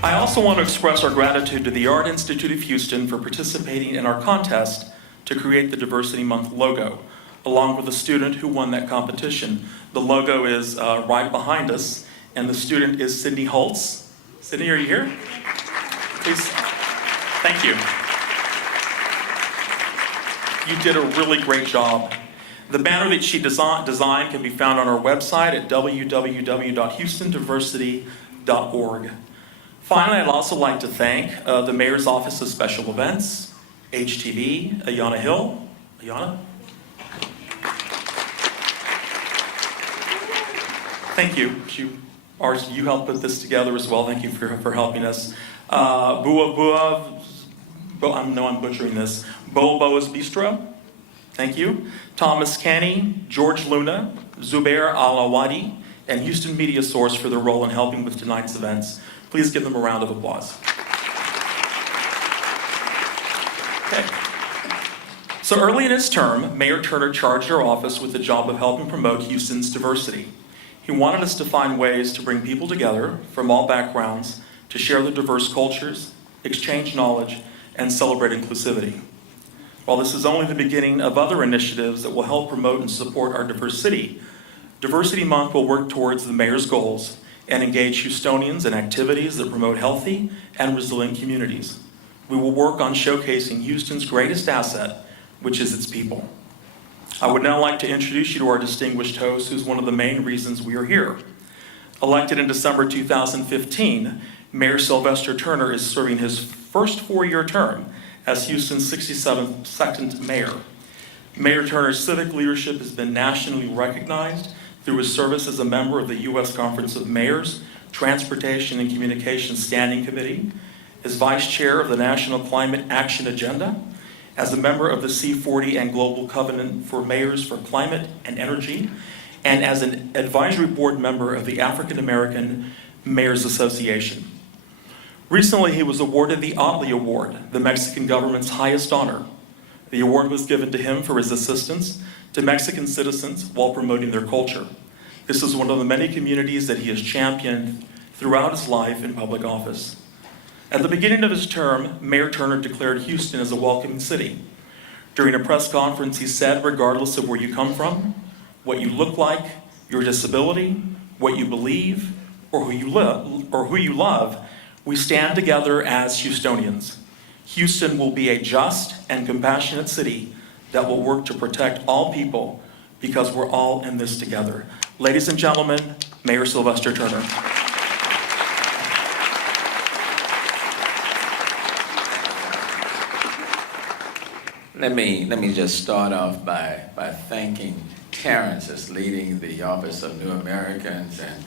I also want to express our gratitude to the Art Institute of Houston for participating in our contest to create the Diversity Month logo, along with the student who won that competition. The logo is right behind us, and the student is Sydney Holtz. Sydney, are you here? Please. Thank you. You did a really great job. The banner that she designed can be found on our website at www.houstondiversity.org. Finally, I'd also like to thank the Mayor's Office of Special Events, HTV, Ayana Hill. Ayana? Thank you. You helped put this together as well. Thank you for helping us. I'm butchering this. Bobo's Bistro. Thank you. Thomas Canny, George Luna, Zubair Al-Awadi, and Houston Media Source for their role in helping with tonight's events. Please give them a round of applause. Okay. So early in his term, Mayor Turner charged our office with the job of helping promote Houston's diversity. He wanted us to find ways to bring people together from all backgrounds to share their diverse cultures, exchange knowledge, and celebrate inclusivity. While this is only the beginning of other initiatives that will help promote and support our diverse city, Diversity Month will work towards the mayor's goals and engage Houstonians in activities that promote healthy and resilient communities. We will work on showcasing Houston's greatest asset, which is its people. I would now like to introduce you to our distinguished host, who's one of the main reasons we are here. Elected in December 2015, Mayor Sylvester Turner is serving his first four-year term as Houston's 62nd mayor. Mayor Turner's civic leadership has been nationally recognized through his service as a member of the U.S. Conference of Mayors, Transportation and Communications Standing Committee, as vice chair of the National Climate Action Agenda, as a member of the C40 and Global Covenant for Mayors for Climate and Energy, and as an advisory board member of the African American Mayors Association. Recently, he was awarded the Otley Award, the Mexican government's highest honor. The award was given to him for his assistance to Mexican citizens while promoting their culture. This is one of the many communities that he has championed throughout his life in public office. At the beginning of his term, Mayor Turner declared Houston as a welcoming city. During a press conference, he said, regardless of where you come from, what you look like, your disability, what you believe, or who you love, we stand together as Houstonians. Houston will be a just and compassionate city that will work to protect all people because we're all in this together. Ladies and gentlemen, Mayor Sylvester Turner. Let me just start off by thanking Terrence as leading the Office of New Americans and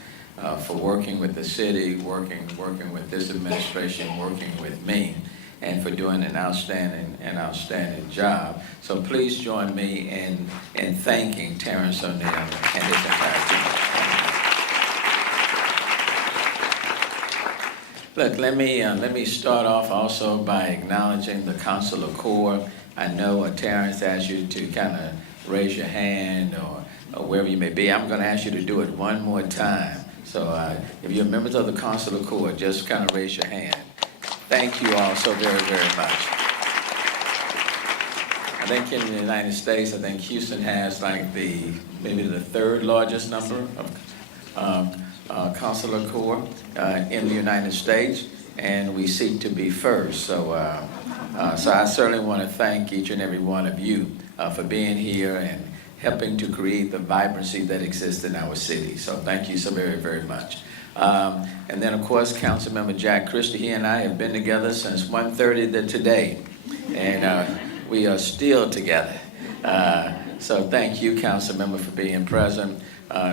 for working with the city, working with this administration, working with me, and for doing an outstanding job. So please join me in thanking Terrence O'Neill and his entire team. Look, let me start off also by acknowledging the Council of Corps. I know Terrence asked you to kind of raise your hand or wherever you may be. I'm going to ask you to do it one more time. So if you're members of the Council of Corps, just kind of raise your hand. Thank you all so very, very much. I think in the United States, I think Houston has like maybe the third largest number of Council of Corps in the United States, and we seek to be first. So I certainly want to thank each and every one of you for being here and helping to create the vibrancy that exists in our city. So thank you so very, very much. And then, of course, Councilmember Jack Christie, he and I have been together since 1:30 to today, and we are still together. So thank you, Councilmember, for being present.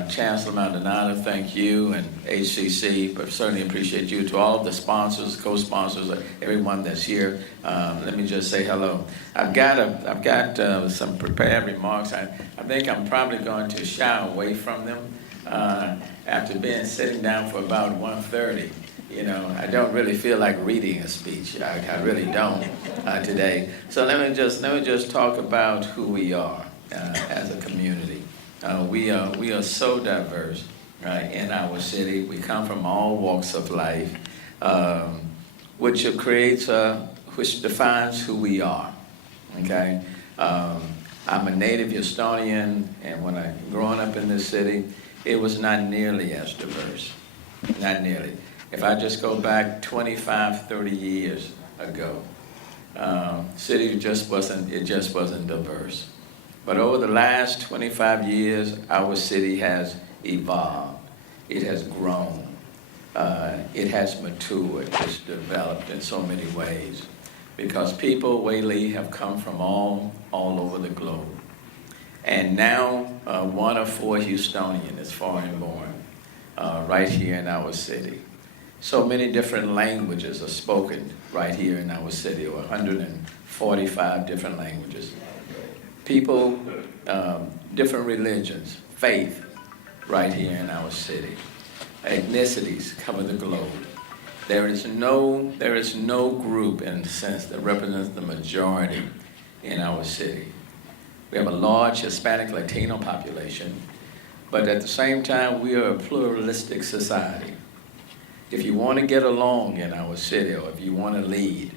Chancellor Maldonado, thank you, and HCC, but certainly appreciate you. To all of the sponsors, co-sponsors, everyone that's here, let me just say hello. I've got some prepared remarks. I think I'm probably going to shy away from them after sitting down for about 1:30. You know, I don't really feel like reading a speech. I really don't today. So let me just talk about who we are as a community. We are so diverse in our city. We come from all walks of life. which creates, which defines who we are. Okay, I'm a native Houstonian, and when I growing up in this city, it was not nearly as diverse. Not nearly. If I just go back 25, 30 years ago, city just wasn't diverse. But over the last 25 years, our city has evolved. It has grown. It has matured. It's developed in so many ways. Because people, Whaley, have come from all over the globe. And now, 1 of 4 Houstonians is foreign born, right here in our city. So many different languages are spoken right here in our city, or 145 different languages. People, different religions, faith, right here in our city. Ethnicities cover the globe. There is no group, in a sense, that represents the majority in our city. We have a large Hispanic Latino population, but at the same time, we are a pluralistic society. If you want to get along in our city, or if you want to lead,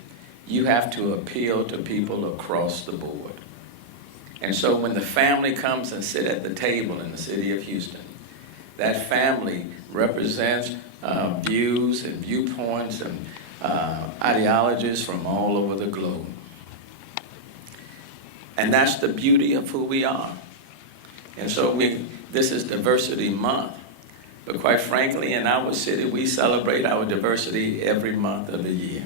you have to appeal to people across the board. And so when the family comes and sit at the table in the city of Houston, that family represents views and viewpoints and ideologies from all over the globe. And that's the beauty of who we are. And so this is Diversity Month. But quite frankly, in our city, we celebrate our diversity every month of the year,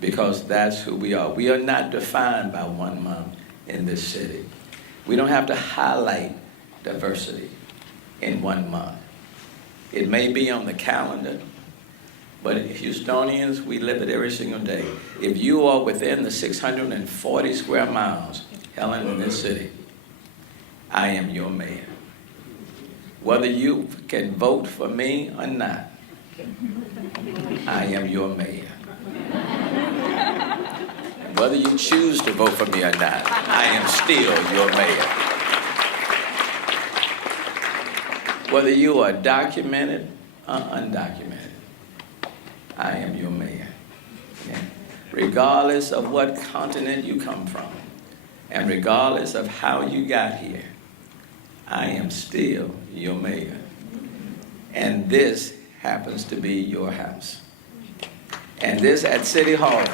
because that's who we are. We are not defined by one month in this city. We don't have to highlight diversity in one month. It may be on the calendar, but Houstonians, we live it every single day. If you are within the 640 square miles, Helen, in this city, I am your mayor. Whether you can vote for me or not, I am your mayor. Whether you choose to vote for me or not, I am still your mayor. Whether you are documented or undocumented, I am your mayor. Okay? Regardless of what continent you come from, and regardless of how you got here, I am still your mayor. And this happens to be your house. And this at City Hall.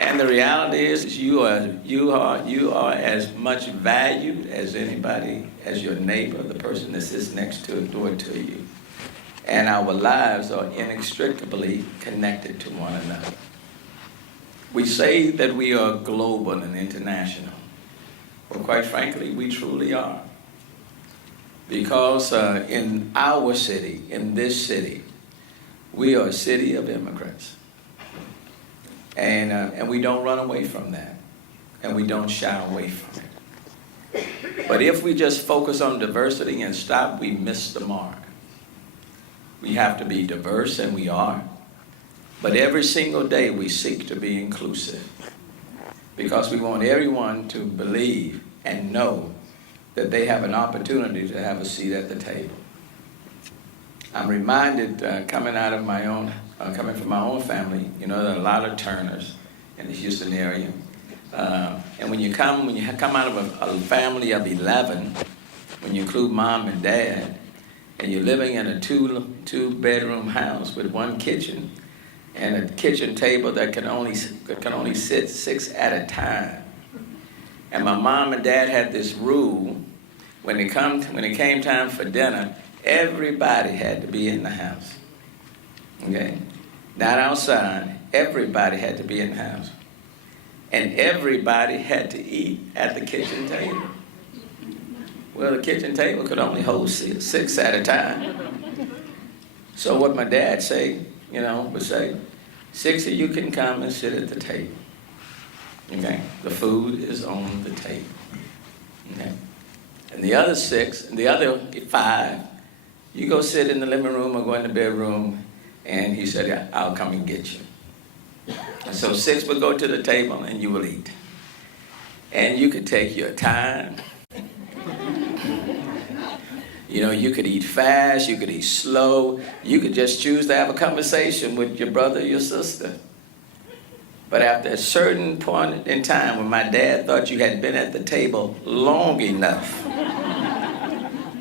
And the reality is you are as much valued as anybody, as your neighbor, the person that sits next to the door to you. And our lives are inextricably connected to one another. We say that we are global and international. Well, quite frankly, we truly are. Because in our city, in this city, we are a city of immigrants. And we don't run away from that. And we don't shy away from it. But if we just focus on diversity and stop, we miss the mark. We have to be diverse, and we are. But every single day we seek to be inclusive, because we want everyone to believe and know that they have an opportunity to have a seat at the table. I'm reminded, coming from my own family, you know, there are a lot of Turners in the Houston area. And when you come out of a family of 11, when you include mom and dad, and you're living in a two-bedroom house with one kitchen, and a kitchen table that can only sit 6 at a time. And my mom and dad had this rule: when it came time for dinner, everybody had to be in the house. Okay, not outside. Everybody had to be in the house, and everybody had to eat at the kitchen table. Well, the kitchen table could only hold 6 at a time. So what my dad would say, 6 of you can come and sit at the table. Okay? The food is on the table. Okay? And the other 5, you go sit in the living room or go in the bedroom, and he said, I'll come and get you. And so 6 would go to the table and you will eat. And you could take your time. You know, you could eat fast, you could eat slow, you could just choose to have a conversation with your brother or your sister. But after a certain point in time when my dad thought you had been at the table long enough,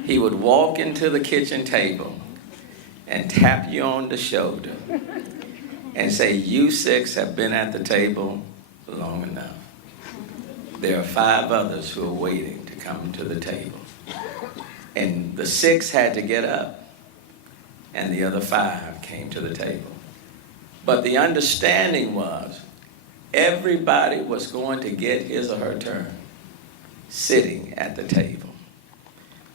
he would walk into the kitchen table and tap you on the shoulder and say, "You six have been at the table long enough. There are 5 others who are waiting to come to the table." And the 6 had to get up, and the other 5 came to the table. But the understanding was everybody was going to get his or her turn sitting at the table.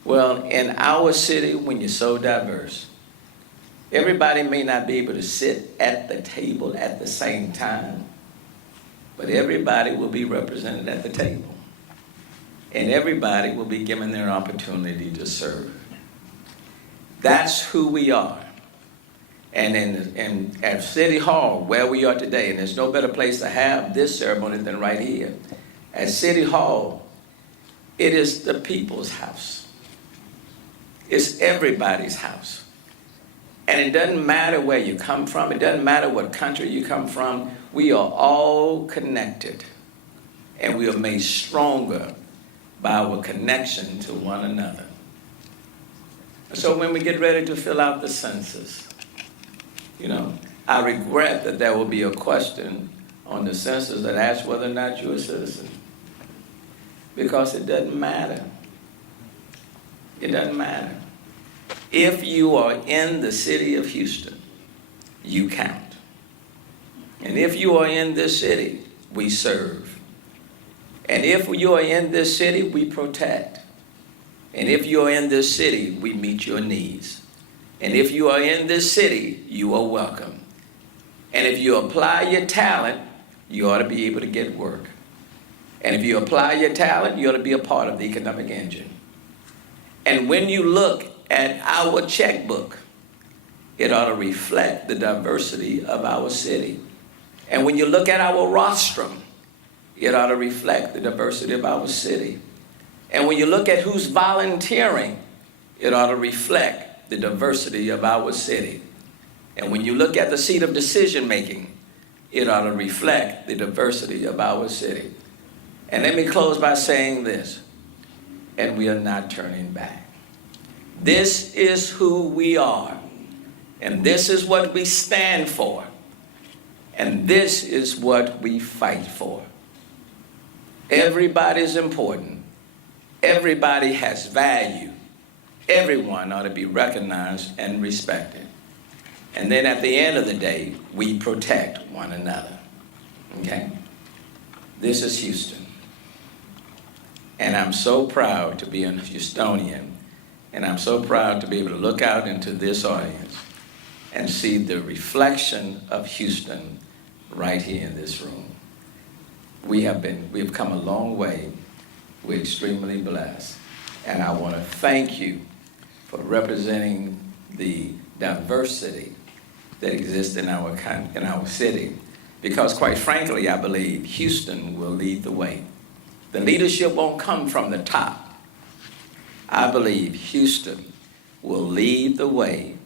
Well, in our city, when you're so diverse, everybody may not be able to sit at the table at the same time, but everybody will be represented at the table. And everybody will be given their opportunity to serve. That's who we are. And at City Hall, where we are today, and there's no better place to have this ceremony than right here. At City Hall, it is the people's house. It's everybody's house. And it doesn't matter where you come from. It doesn't matter what country you come from. We are all connected. And we are made stronger by our connection to one another. So when we get ready to fill out the census, you know, I regret that there will be a question on the census that asks whether or not you're a citizen. Because it doesn't matter. It doesn't matter. If you are in the city of Houston, you count. And if you are in this city, we serve. And if you are in this city, we protect. And if you are in this city, we meet your needs. And if you are in this city, you are welcome. And if you apply your talent, you ought to be able to get work. And if you apply your talent, you ought to be a part of the economic engine. And when you look at our checkbook, it ought to reflect the diversity of our city. And when you look at our rostrum, it ought to reflect the diversity of our city. And when you look at who's volunteering, it ought to reflect the diversity of our city. And when you look at the seat of decision making, it ought to reflect the diversity of our city. And let me close by saying this, and we are not turning back. This is who we are, and this is what we stand for, and this is what we fight for. Everybody is important. Everybody has value. Everyone ought to be recognized and respected. And then at the end of the day, we protect one another. Okay? This is Houston. And I'm so proud to be a Houstonian. And I'm so proud to be able to look out into this audience and see the reflection of Houston right here in this room. We've come a long way. We're extremely blessed. And I want to thank you for representing the diversity that exists in our city. Because quite frankly, I believe Houston will lead the way. The leadership won't come from the top. I believe Houston will lead the way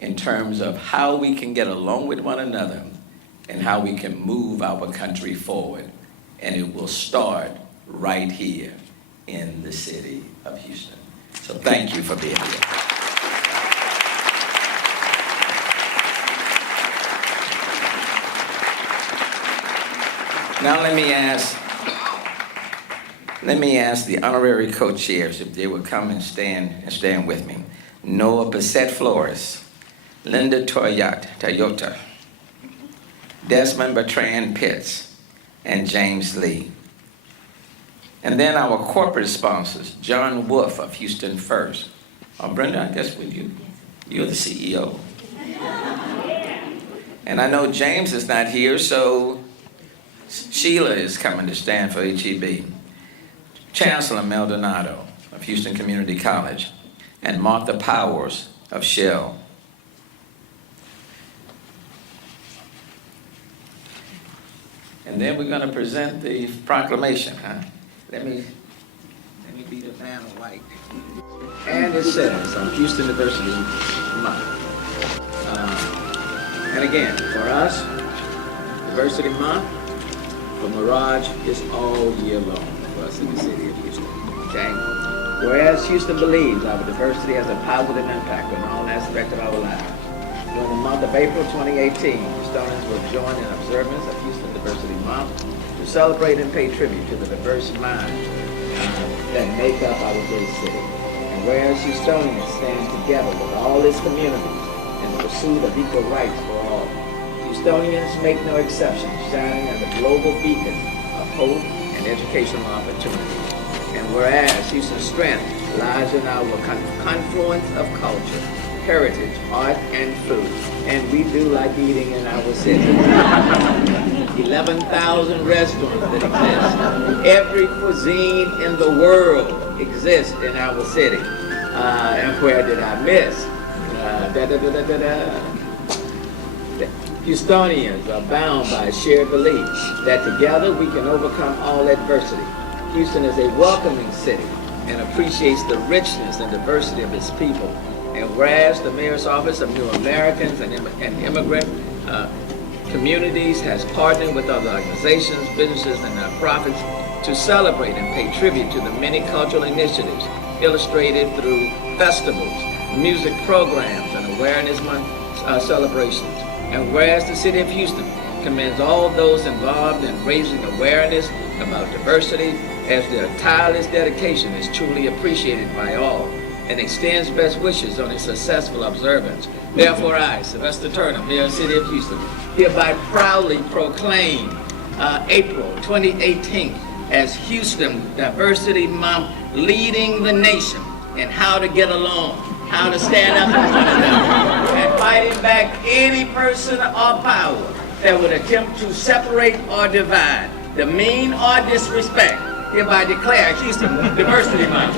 in terms of how we can get along with one another and how we can move our country forward. And it will start right here in the city of Houston. So thank you for being here. Now let me ask the honorary co-chairs if they would come and stand with me. Noah Bissett Flores, Linda Toyota, Desmond Bertrand Pitts, and James Lee. And then our corporate sponsors, John Wolf of Houston First. Brenda, I guess with you, you're the CEO. And I know James is not here, so Sheila is coming to stand for HEB. Chancellor Maldonado of Houston Community College, and Martha Powers of Shell. And then we're going to present the proclamation. Let me me be the man of white. And it says on Houston Diversity Month. And again, for us, Diversity Month, for Mirage, is all year long for us in the city of Houston. Okay? Whereas Houston believes our diversity has a positive impact on all aspects of our lives. During the month of April 2018, Houstonians will join in observance of Houston Diversity Month to celebrate and pay tribute to the diverse minds that make up our great city. And whereas Houstonians stand together with all its communities in the pursuit of equal rights for all, Houstonians make no exception, shining as a global beacon of hope and educational opportunity. And whereas Houston's strength lies in our confluence of culture, heritage, art, and food, and we do like eating in our city. 11,000 restaurants that exist. Every cuisine in the world exists in our city. And where did I miss? Houstonians are bound by a shared belief that together we can overcome all adversity. Houston is a welcoming city and appreciates the richness and diversity of its people. And whereas the Mayor's Office of New Americans and Immigrant Communities has partnered with other organizations, businesses, and nonprofits to celebrate and pay tribute to the many cultural initiatives illustrated through festivals, music programs, and awareness month celebrations. And whereas the City of Houston commends all those involved in raising awareness about diversity, as their tireless dedication is truly appreciated by all, and extends best wishes on its successful observance. Therefore I, Sylvester Turner, Mayor of the City of Houston, hereby proudly proclaim April 2018 as Houston Diversity Month, leading the nation in how to get along, how to stand up for one another, and fighting back any person or power that would attempt to separate or divide, demean or disrespect. Hereby declare Houston Diversity Month.